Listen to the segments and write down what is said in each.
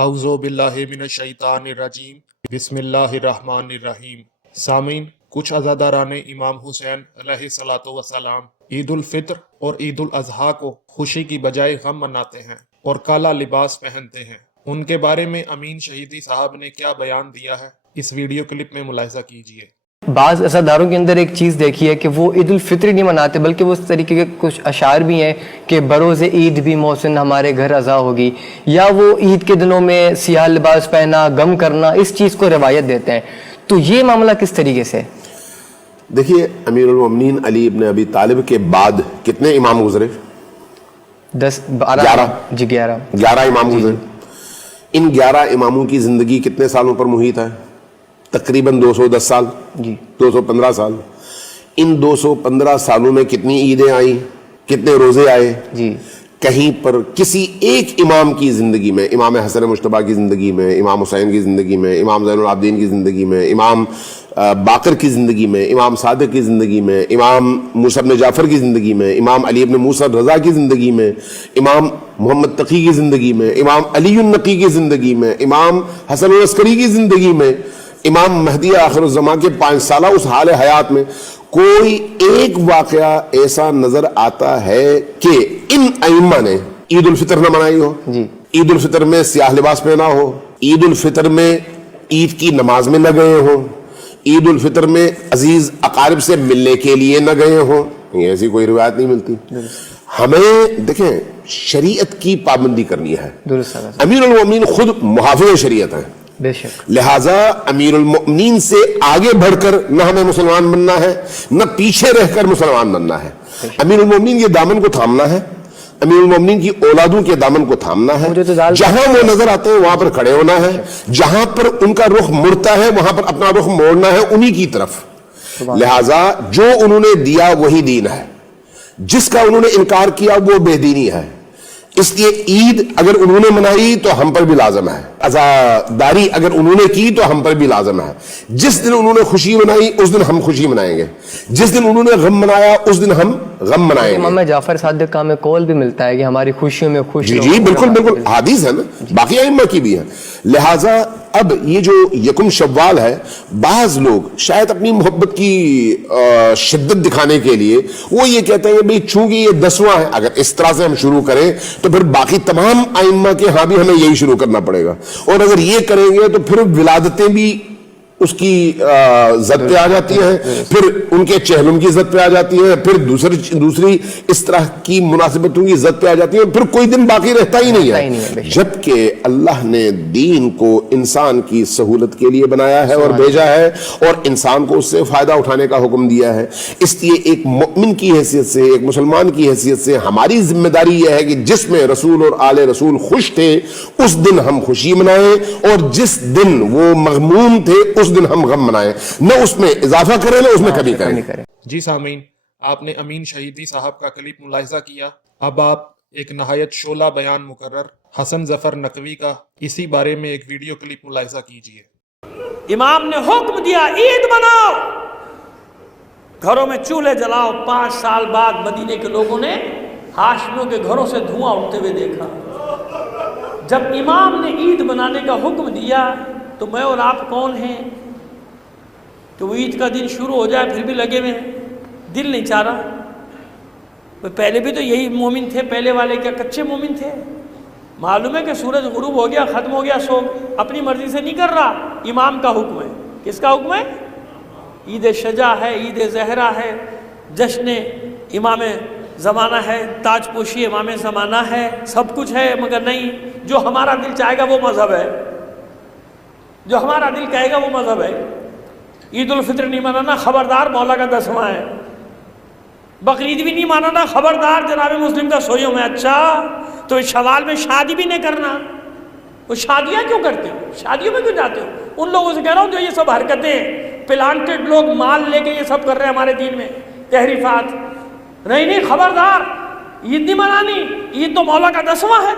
اعوذ باللہ من الشیطان الرجیم بسم اللہ الرحمن الرحیم۔ سامعین، کچھ عزاداران امام حسین علیہ الصلوۃ والسلام عید الفطر اور عید الاضحیٰ کو خوشی کی بجائے غم مناتے ہیں اور کالا لباس پہنتے ہیں۔ ان کے بارے میں امین شہیدی صاحب نے کیا بیان دیا ہے، اس ویڈیو کلپ میں ملاحظہ کیجیے۔ بعض عزاداروں کے اندر ایک چیز دیکھی ہے کہ وہ عید الفطر نہیں مناتے، بلکہ وہ اس طریقے کے کچھ اشعار بھی ہیں کہ بروز عید بھی محسن ہمارے گھر عزا ہوگی، یا وہ عید کے دنوں میں سیاہ لباس پہنا، غم کرنا، اس چیز کو روایت دیتے ہیں۔ تو یہ معاملہ کس طریقے سے؟ دیکھیے، امیر المومنین علی ابن ابی طالب کے بعد کتنے امام گزرے؟ 11 امام گزرے۔ ان 11 اماموں کی زندگی کتنے سالوں پر محیط ہے؟ تقریباً 210 سال، 215 سال۔ ان 215 سالوں میں کتنی عیدیں آئیں، کتنے روزے آئے؟ کہیں پر کسی ایک امام کی زندگی میں، امام حسن مجتبیٰ کی زندگی میں، امام حسین کی زندگی میں، امام زین العابدین کی زندگی میں، امام باقر کی زندگی میں، امام صادق کی زندگی میں، امام موسیٰ بن جعفر کی زندگی میں، امام علی بن موسیٰ رضا کی زندگی میں، امام محمد تقی کی زندگی میں، امام علی النقی کی زندگی میں، امام حسن العسکری کی زندگی میں، امام مہدی آخر الزمان کے 5 سالہ اس حال حیات میں کوئی ایک واقعہ ایسا نظر آتا ہے کہ ان ائمہ نے عید الفطر نہ منائی ہو، عید الفطر میں سیاہ لباس پہنا ہو، عید الفطر میں عید کی نماز میں نہ گئے ہوں، عید الفطر میں عزیز اقارب سے ملنے کے لیے نہ گئے ہوں؟ ایسی کوئی روایت نہیں ملتی۔ ہمیں دیکھیں، شریعت کی پابندی کرنی ہے۔ امیر المومنین خود محافظ شریعت ہیں، بے شک، لہٰذا امیر المؤمنین سے آگے بڑھ کر نہ ہمیں مسلمان بننا ہے، نہ پیچھے رہ کر مسلمان بننا ہے۔ امیر المؤمنین کے دامن کو تھامنا ہے، امیر المؤمنین کی اولادوں کے دامن کو تھامنا ہے، جہاں وہ نظر آتے ہیں وہاں پر کھڑے ہونا ہے، جہاں پر ان کا رخ مڑتا ہے وہاں پر اپنا رخ موڑنا ہے انہی کی طرف۔ لہٰذا جو انہوں نے دیا وہی دین ہے، جس کا انہوں نے انکار کیا وہ بے دینی ہے۔ اس لیے عید اگر انہوں نے منائی تو ہم پر بھی لازم ہے، عزاداری اگر انہوں نے کی تو ہم پر بھی لازم ہے۔ جس دن انہوں نے خوشی منائی اس دن ہم خوشی منائیں گے، جس دن انہوں نے غم منایا اس دن ہم غم منائیں گے۔ امام جعفر صادق کا ہمیں قول بھی ملتا ہے کہ ہماری خوشیوں میں خوش رہو۔ جی بالکل بالکل، حدیث ہے نا، باقی ائمہ کی بھی ہے۔ لہٰذا اب یہ جو یکم شوال ہے، بعض لوگ شاید اپنی محبت کی شدت دکھانے کے لیے وہ یہ کہتے ہیں کہ بھئی چونکہ یہ 10واں ہے، اگر اس طرح سے ہم شروع کریں تو پھر باقی تمام ائمہ کے ہاں بھی ہمیں یہی شروع کرنا پڑے گا، اور اگر یہ کریں گے تو پھر ولادتیں بھی اس کی زد پہ آ جاتی ہیں، پھر ان کے چہلم کی زد پہ آ جاتی ہیں، پھر دوسری اس طرح کی مناسبتوں کی زد پہ آ جاتی ہیں، پھر کوئی دن باقی رہتا ہی نہیں ہے۔ جبکہ اللہ نے دین کو انسان کی سہولت کے لیے بنایا ہے اور بھیجا ہے، اور انسان کو اس سے فائدہ اٹھانے کا حکم دیا ہے۔ اس لیے ایک مؤمن کی حیثیت سے، ایک مسلمان کی حیثیت سے ہماری ذمہ داری یہ ہے کہ جس میں رسول اور آل رسول خوش تھے اس دن ہم خوشی منائیں، اور جس دن وہ مغموم تھے اس دن ہم غم منائیں، نہ اس میں اضافہ کریں نہ اس میں کمی کریں۔ جی سامعین، آپ نے امین شہیدی صاحب کا کلپ ملاحظہ کیا۔ اب آپ ایک نہایت شعلہ بیان مقرر حسن ظفر نقوی کا اسی بارے میں ایک ویڈیو کلپ ملاحظہ کیجیے۔ امام نے حکم دیا عید مناؤ، گھروں میں چولہے جلاؤ۔ 5 سال بعد مدینے کے لوگوں نے ہاشمیوں کے گھروں سے دھواں اٹھتے ہوئے دیکھا۔ جب امام نے عید منانے کا حکم دیا تو میں اور آپ کون ہیں کہ وہ عید کا دن شروع ہو جائے پھر بھی لگے ہوئے ہیں؟ دل نہیں چاہ رہا۔ پہلے بھی تو یہی مومن تھے، پہلے والے کیا کچے مومن تھے؟ معلوم ہے کہ سورج غروب ہو گیا، ختم ہو گیا، سو اپنی مرضی سے نہیں کر رہا، امام کا حکم ہے۔ کس کا حکم ہے؟ عید شجاع ہے، عید زہرا ہے، جشن امام زمانہ ہے، تاج پوشی امام زمانہ ہے، سب کچھ ہے، مگر نہیں، جو ہمارا دل چاہے گا وہ مذہب ہے، جو ہمارا دل کہے گا وہ مذہب ہے۔ عید الفطر نہیں منانا، خبردار مولا کا 10واں ہے۔ بقرعید بھی نہیں منانا، خبردار جناب مسلم کا سوئیوں میں۔ اچھا تو شوال میں شادی بھی نہیں کرنا، وہ شادیاں کیوں کرتے ہو؟ شادیوں میں کیوں جاتے ہو؟ ان لوگوں سے کہہ رہا ہوں جو یہ سب حرکتیں پلانٹڈ لوگ مال لے کے یہ سب کر رہے ہیں ہمارے دین میں، تحریفات، نہیں خبردار، عید نہیں منانی، عید تو مولا کا 10واں ہے۔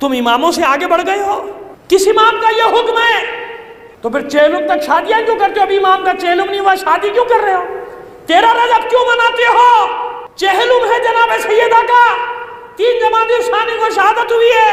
تم اماموں سے آگے بڑھ گئے ہو، کس امام کا یہ حکم ہے؟ تو پھر چہلم تک شادیاں کیوں کرتے ہو؟ ابھی امام کا چہلم نہیں ہوا، شادی کیوں کر رہے ہو؟ 13 رجب کیوں مناتے ہو؟ چہلم ہے جناب سیدہ کا، 3 جمادی ثانی کو شہادت ہوئی ہے،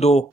2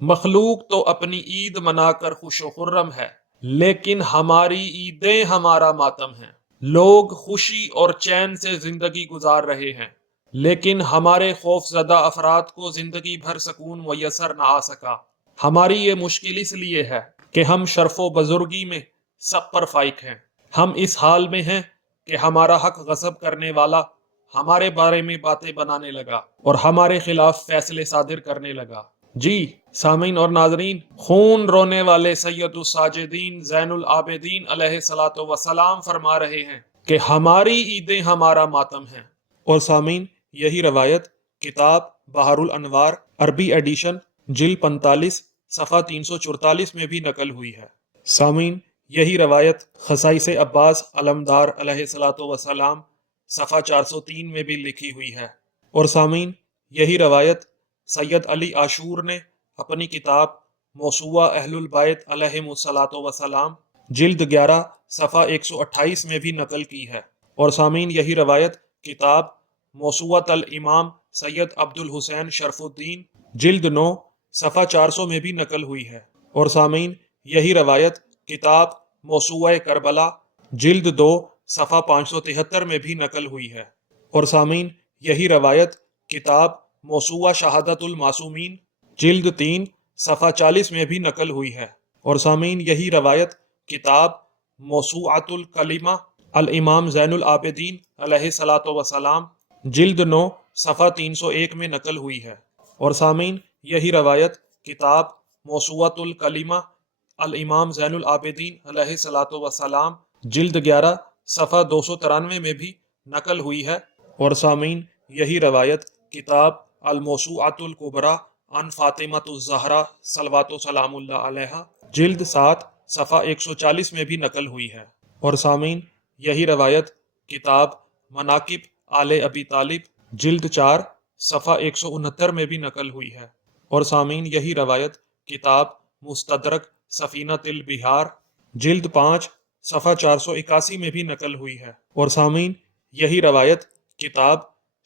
مخلوق تو اپنی عید منا کر خوش و خرم ہے، لیکن ہماری عیدیں ہمارا ماتم ہیں۔ لوگ خوشی اور چین سے زندگی گزار رہے ہیں، لیکن ہمارے خوف زدہ افراد کو زندگی بھر سکون میسر نہ آ سکا۔ ہماری یہ مشکل اس لیے ہے کہ ہم شرف و بزرگی میں سب پر فائق ہیں۔ ہم اس حال میں ہیں کہ ہمارا حق غصب کرنے والا ہمارے بارے میں باتیں بنانے لگا اور ہمارے خلاف فیصلے صادر کرنے لگا۔ جی سامعین اور ناظرین، خون رونے والے سید الساجدین زین العابدین علیہ الصلوۃ والسلام فرما رہے ہیں کہ ہماری عیدیں ہمارا ماتم ہیں۔ اور سامعین، یہی روایت کتاب بحر الانوار عربی ایڈیشن جلد 45 صفحہ 344 میں بھی نقل ہوئی ہے۔ سامعین، یہی روایت خصائص عباس علمدار علیہ الصلوۃ والسلام صفحہ 403 میں بھی لکھی ہوئی ہے۔ اور سامعین، یہی روایت سید علی عاشور نے اپنی کتاب موسوعہ اہل البیت علیہم الصلوۃ والسلام جلد 11 صفحہ 128 میں بھی نقل کی ہے۔ اور سامعین، یہی روایت کتاب موسوعۃ الامام سید عبد الحسین شرف الدین جلد 9 صفحہ 400 میں بھی نقل ہوئی ہے۔ اور سامعین، یہی روایت کتاب موسوعہ کربلا جلد 2 صفحہ 573 میں بھی نقل ہوئی ہے۔ اور سامعین، یہی روایت کتاب موسوعہ شہادت المعصومین جلد 3 صفحہ 40 میں بھی نقل ہوئی ہے۔ اور سامعین، یہی روایت کتاب موسوعۃ الکلمہ الامام زین العابدین علیہ الصلوۃ والسلام جلد 9 صفحہ 301 میں نقل ہوئی ہے۔ اور سامعین، یہی روایت کتاب موسوعۃ الکلمہ الامام زین العابدین علیہ الصلوۃ والسلام جلد 11 صفحہ 293 میں بھی نقل ہوئی ہے۔ اور سامعین، یہی روایت کتاب الموسوعۃ الکبریٰ عن فاطمۃ الزہرا صلوات و سلام اللہ علیہا جلد 7 صفحہ 140 میں بھی نقل ہوئی ہے۔ اور سامعین، یہی روایت کتاب مناقب آل ابی طالب جلد 4 صفحہ 169 میں بھی نقل ہوئی ہے۔ اور سامعین، یہی روایت کتاب مستدرک سفینۃ البحار جلد 5 صفحہ 481 میں بھی نقل ہوئی ہے۔ اور سامعین، یہی روایت کتاب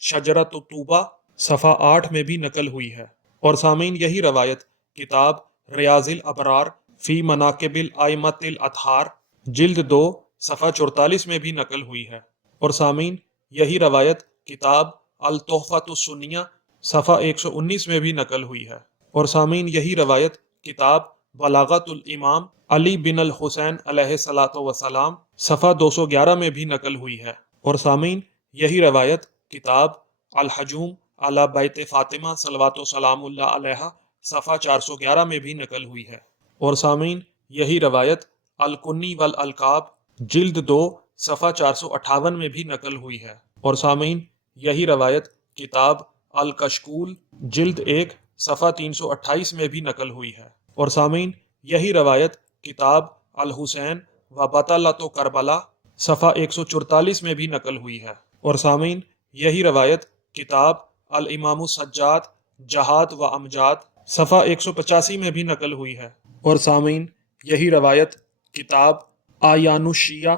شجرۃ الطوبہ صفحہ 8 میں بھی نقل ہوئی ہے۔ اور سامعین، یہی روایت کتاب ریاض الابرار فی مناقب الائمۃ الاطہار جلد 2 صفحہ 44 میں بھی نقل ہوئی ہے۔ اور سامعین، یہی روایت کتاب التحفۃ السنیہ صفحہ 119 میں بھی نقل ہوئی ہے۔ اور سامعین، یہی روایت کتاب بلاغت الامام علی بن الحسین علیہ الصلوۃ والسلام صفحہ 211 میں بھی نقل ہوئی ہے۔ اور سامعین، یہی روایت کتاب الحجوم علی بیت فاطمہ صلوات و سلام اللہ علیہا صفحہ 411 میں بھی نقل ہوئی ہے۔ اور سامعین، یہی روایت الکنی والالقاب جلد 2 صفحہ 458 میں بھی نقل ہوئی ہے۔ اور سامعین، یہی روایت کتاب الکشکول جلد 1 صفحہ 328 میں بھی نقل ہوئی ہے۔ اور سامعین، یہی روایت کتاب الحسین و بطلۃ کربلا صفحہ 144 میں بھی نقل ہوئی ہے۔ اور سامعین، یہی روایت کتاب الامام السجاد جہاد و امجاد صفحہ 185 میں بھی نقل ہوئی ہے۔ اور سامعین، یہی روایت کتاب آیان الشیعہ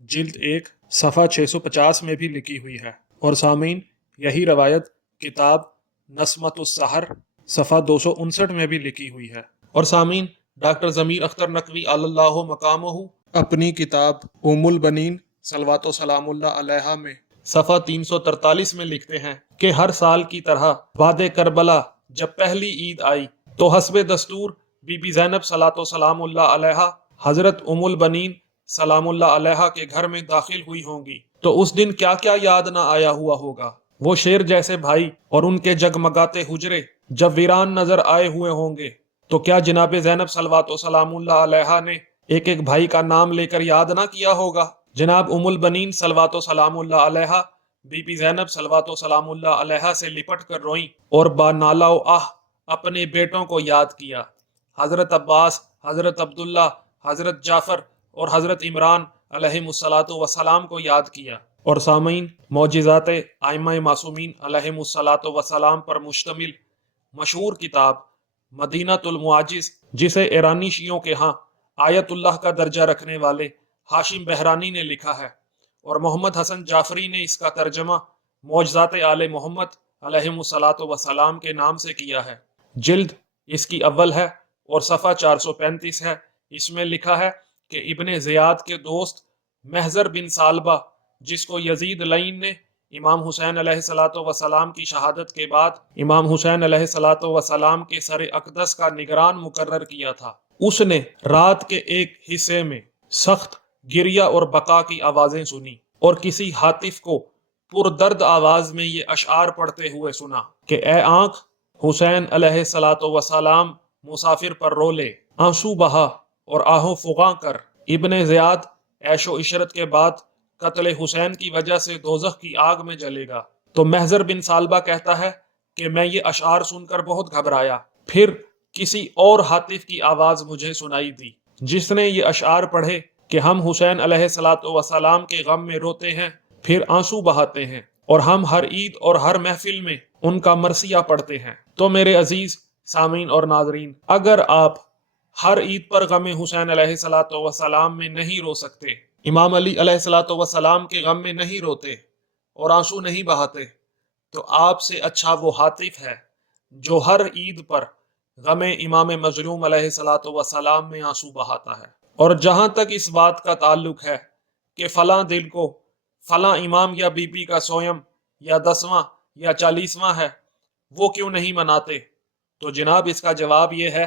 جلد 1 صفحہ 650 میں بھی لکھی ہوئی ہے۔ اور سامعین، یہی روایت کتاب نسمۃ السحر صفحہ 259 میں بھی لکھی ہوئی ہے۔ اور سامعین، ڈاکٹر ضمیر اختر نقوی اللہ مقامہ اپنی کتاب ام البنین صلوات و سلام اللہ علیہا میں صفحہ 343 میں لکھتے ہیں کہ ہر سال کی طرح بعد کربلا جب پہلی عید آئی تو حسب دستور بی بی زینب صلوات و سلام اللہ علیہا حضرت ام البنین سلام اللہ علیہا کے گھر میں داخل ہوئی ہوں گی، تو اس دن کیا کیا یاد نہ آیا ہوا ہوگا۔ وہ شیر جیسے بھائی اور ان کے جگمگاتے حجرے جب ویران نظر آئے ہوئے ہوں گے تو کیا جناب زینب صلوات و سلام اللہ علیہا نے ایک ایک بھائی کا نام لے کر یاد نہ کیا ہوگا۔ جناب ام البنین صلوات و سلام اللہ علیہا بی بی زینب صلوات و سلام اللہ علیہا سے لپٹ کر روئیں اور با نالہ و آہ اپنے بیٹوں کو یاد کیا، حضرت عباس، حضرت عبداللہ، حضرت جعفر اور حضرت عمران علیہم الصلاۃ والسلام کو یاد کیا۔ اور سامعین، معجزات ائمہ معصومین علیہم الصلاۃ والسلام پر مشتمل مشہور کتاب مدینۃ المعاجز، جسے ایرانی شیعوں کے ہاں آیت اللہ کا درجہ رکھنے والے ہاشم بہرانی نے لکھا ہے، اور محمد حسن جعفری نے اس کا ترجمہ معجزات آل محمد علیہم الصلاۃ والسلام کے نام سے کیا ہے، جلد اس کی اول ہے اور صفحہ 435 ہے. اس میں لکھا ہے کہ ابن زیاد کے دوست محضر بن سالبہ، جس کو یزید لعین نے امام حسین علیہ السلام کی شہادت کے بعد امام حسین علیہ السلام کے سر اقدس کا نگران مقرر کیا تھا، اس نے رات کے ایک حصے میں سخت گریہ اور بقا کی آوازیں سنی اور کسی ہاتف کو پردرد آواز میں یہ اشعار پڑھتے ہوئے سنا کہ اے آنکھ، حسین علیہ السلام مسافر پر رو لے، آنسو بہا اور آہو فغاں کر. ابن زیاد عیش و عشرت کے بعد قتل حسین کی وجہ سے دوزخ کی آگ میں جلے گا. تو محضر بن سالبہ کہتا ہے کہ میں یہ اشعار سن کر بہت گھبرایا، پھر کسی اور ہاتف کی آواز مجھے سنائی دی جس نے یہ اشعار پڑھے کہ ہم حسین علیہ السلام کے غم میں روتے ہیں، پھر آنسو بہاتے ہیں، اور ہم ہر عید اور ہر محفل میں ان کا مرثیہ پڑھتے ہیں. تو میرے عزیز سامعین اور ناظرین، اگر آپ ہر عید پر غم حسین علیہ السلام میں نہیں رو سکتے، امام علی علیہ السلام کے غم میں نہیں روتے اور آنسو نہیں بہاتے، تو آپ سے اچھا وہ ہاتف ہے جو ہر عید پر غم امام مظلوم علیہ السلام میں آنسو بہاتا ہے. اور جہاں تک اس بات کا تعلق ہے کہ فلاں دل کو فلاں امام یا بی بی کا سویم یا 10واں یا 40واں ہے، وہ کیوں نہیں مناتے، تو جناب اس کا جواب یہ ہے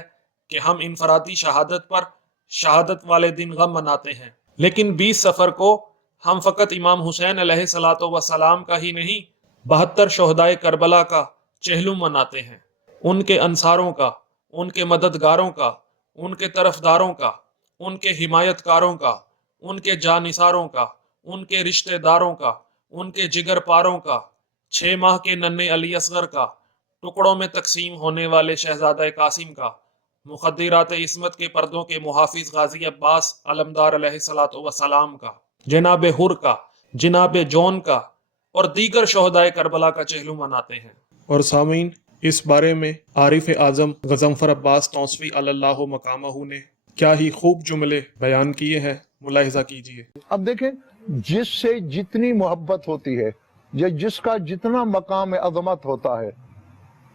کہ ہم انفرادی شہادت پر شہادت والے دن غم مناتے ہیں، لیکن 20 صفر کو ہم فقط امام حسین علیہ السلام کا ہی نہیں، 72 شہدائے کربلا کا چہلم مناتے ہیں، ان کے انصاروں کا، ان کے مددگاروں کا، ان کے طرفداروں کا، ان کے حمایت کاروں کا، ان کے جانثاروں کا، ان کے رشتہ داروں کا، ان کے جگر پاروں کا، 6 ماہ کے ننھے علی اصغر کا، ٹکڑوں میں تقسیم ہونے والے شہزادہ قاسم کا، مخدرات عصمت کے پردوں کے محافظ غازی عباس علمدار علیہ السلام کا، جناب حر کا، جناب جون کا، اور دیگر شہدائے کربلا کا چہلم مناتے ہیں. اور سامعین، اس بارے میں عارف اعظم غضنفر عباس توسوی علی اللہ مقامہ نے کیا ہی خوب جملے بیان کیے ہیں، ملاحظہ کیجیے. اب دیکھیں، جس سے جتنی محبت ہوتی ہے یا جس کا جتنا مقام عظمت ہوتا ہے،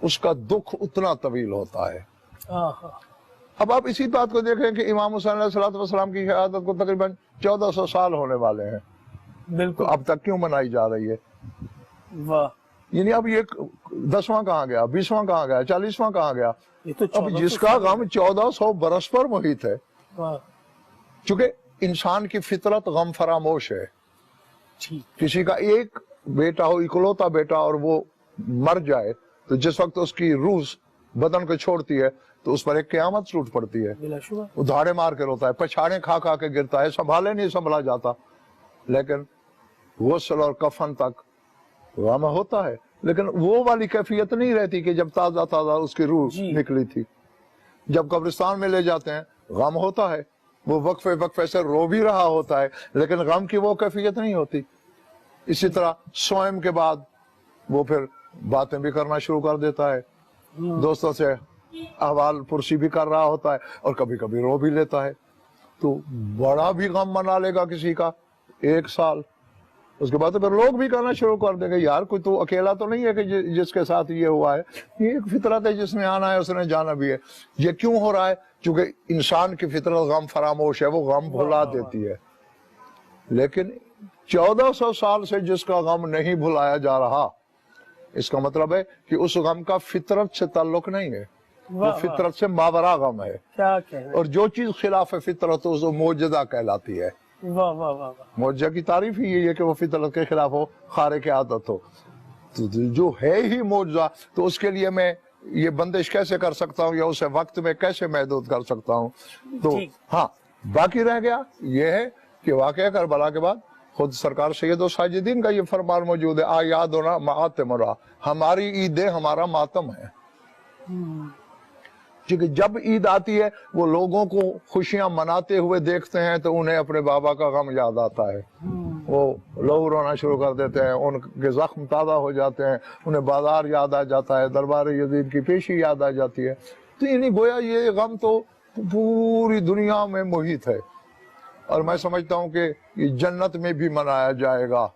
اس کا دکھ اتنا طویل ہوتا ہے. اب آپ اسی بات کو دیکھیں کہ امام حسین علیہ السلام کی شہادت کو تقریباً 1400 سال ہونے والے ہیں، بالکل اب تک کیوں منائی جا رہی ہے؟ واہ، یعنی اب یہ 10واں کہاں گیا، 20واں کہاں گیا، 40واں کہاں گیا؟ اب جس کا غم 1400 برس پر محیط ہے. چونکہ انسان کی فطرت غم فراموش ہے. کسی کا ایک بیٹا ہو، اکلوتا بیٹا، اور وہ مر جائے تو جس وقت اس کی روح بدن کو چھوڑتی ہے تو اس پر ایک قیامت ٹوٹ پڑتی ہے. وہ دھاڑے مار کے روتا ہے، پچھاڑے کھا کھا کے گرتا ہے، سنبھالے نہیں سنبھلا جاتا. لیکن غسل اور کفن تک غم ہوتا ہے، لیکن وہ والی کیفیت نہیں رہتی کہ جب تازہ تازہ اس کی روح نکلی تھی. جب قبرستان میں لے جاتے ہیں غم ہوتا ہے، وہ وقفے سے رو بھی رہا ہوتا ہے، لیکن غم کی وہ کیفیت نہیں ہوتی. اسی طرح سوئم کے بعد وہ پھر باتیں بھی کرنا شروع کر دیتا ہے، دوستوں سے احوال پرسی بھی کر رہا ہوتا ہے، اور کبھی کبھی رو بھی لیتا ہے. تو بڑا بھی غم منا لے گا کسی کا 1 سال، اس کے بعد تو پھر لوگ بھی کرنا شروع کر دیں گے، یار کوئی تو اکیلا تو نہیں ہے کہ جس کے ساتھ یہ ہوا ہے. یہ ایک فطرت ہے، جس نے آنا ہے اس نے جانا بھی ہے. یہ کیوں ہو رہا ہے؟ چونکہ انسان کی فطرت غم فراموش ہے، وہ غم بھلا دیتی ہے. لیکن 1400 سال سے جس کا غم نہیں بھلایا جا رہا، اس کا مطلب ہے کہ اس غم کا فطرت سے تعلق نہیں ہے، وہ فطرت سے ماورا غم ہے. اور جو چیز خلاف فطرت ہو وہ معجزہ کہلاتی ہے. معجزہ کی تعریف ہی یہی ہے کہ وہ فطرت کے خلاف ہو، خارق عادت ہو. تو جو ہے ہی معجزہ، تو اس کے لیے میں یہ بندش کیسے کر سکتا ہوں یا اسے وقت میں کیسے محدود کر سکتا ہوں؟ تو ہاں، باقی رہ گیا یہ ہے کہ واقعہ کربلا کے بعد خود سرکار سید و ساجدین کا یہ فرمان موجود ہے، آیادنا معاتمنا، ہماری عیدیں ہمارا ماتم ہے. کیونکہ جب عید آتی ہے وہ لوگوں کو خوشیاں مناتے ہوئے دیکھتے ہیں تو انہیں اپنے بابا کا غم یاد آتا ہے، وہ لہو رونا شروع کر دیتے ہیں، ان کے زخم تازہ ہو جاتے ہیں، انہیں بازار یاد آ جاتا ہے، دربار یزید کی پیشی یاد آ جاتی ہے. تو یعنی گویا یہ غم تو پوری دنیا میں محیط ہے. اور میں سمجھتا ہوں کہ یہ جنت میں بھی منایا جائے گا.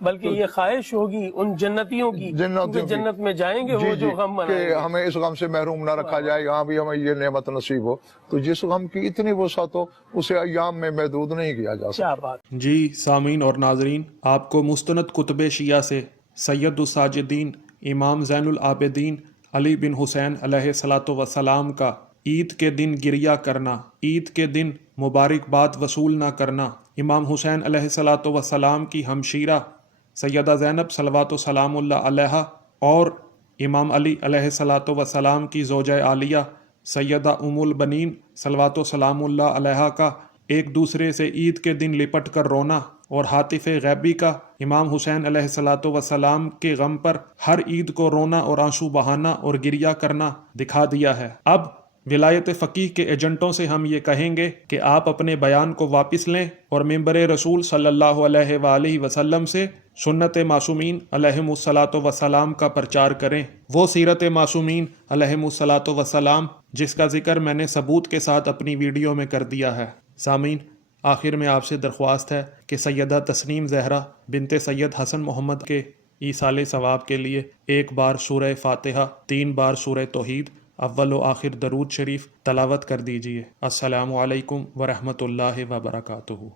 بلکہ یہ خواہش ہوگی ان جنتیوں کی کہ جنت میں جائیں گے وہ جو غم منائیں کہ گے. ہمیں اس غم سے محروم نہ رکھا جائے، یہاں بھی ہمیں یہ نعمت نصیب ہو. تو جس غم کی اتنی وسعت ہو اسے ایام میں محدود نہیں کیا جا سکتا. کیا بات. جی سامعین اور ناظرین، آپ کو مستند کتب شیعہ سے سید الساجدین امام زین العابدین علی بن حسین علیہ الصلاۃ والسلام کا عید کے دن گریہ کرنا، عید کے دن مبارکباد وصول نہ کرنا، امام حسین علیہ الصلاۃ والسلام کی ہمشیرہ سیدہ زینب صلوات و سلام اللہ علیہا اور امام علی علیہ الصلاۃ والسلام کی زوجہ عالیہ سیدہ ام البنین صلوات و سلام اللہ علیہا کا ایک دوسرے سے عید کے دن لپٹ کر رونا اور حاطف غیبی کا امام حسین علیہ الصلاۃ والسلام کے غم پر ہر عید کو رونا اور آنسو بہانا اور گریہ کرنا دکھا دیا ہے. اب ولایت فقیہ کے ایجنٹوں سے ہم یہ کہیں گے کہ آپ اپنے بیان کو واپس لیں اور ممبر رسول صلی اللہ علیہ وآلہ وسلم سے سنت معصومین علیہم الصلاۃ والسلام کا پرچار کریں، وہ سیرت معصومین علیہم الصلاۃ والسلام جس کا ذکر میں نے ثبوت کے ساتھ اپنی ویڈیو میں کر دیا ہے. سامعین، آخر میں آپ سے درخواست ہے کہ سیدہ تسنیم زہرا بنت سید حسن محمد کے ایصال ثواب کے لیے 1 بار سورہ فاتحہ، 3 بار سورہ توحید، اول و آخر درود شریف تلاوت کر دیجیے. السلام علیکم ورحمۃ اللہ وبرکاتہ.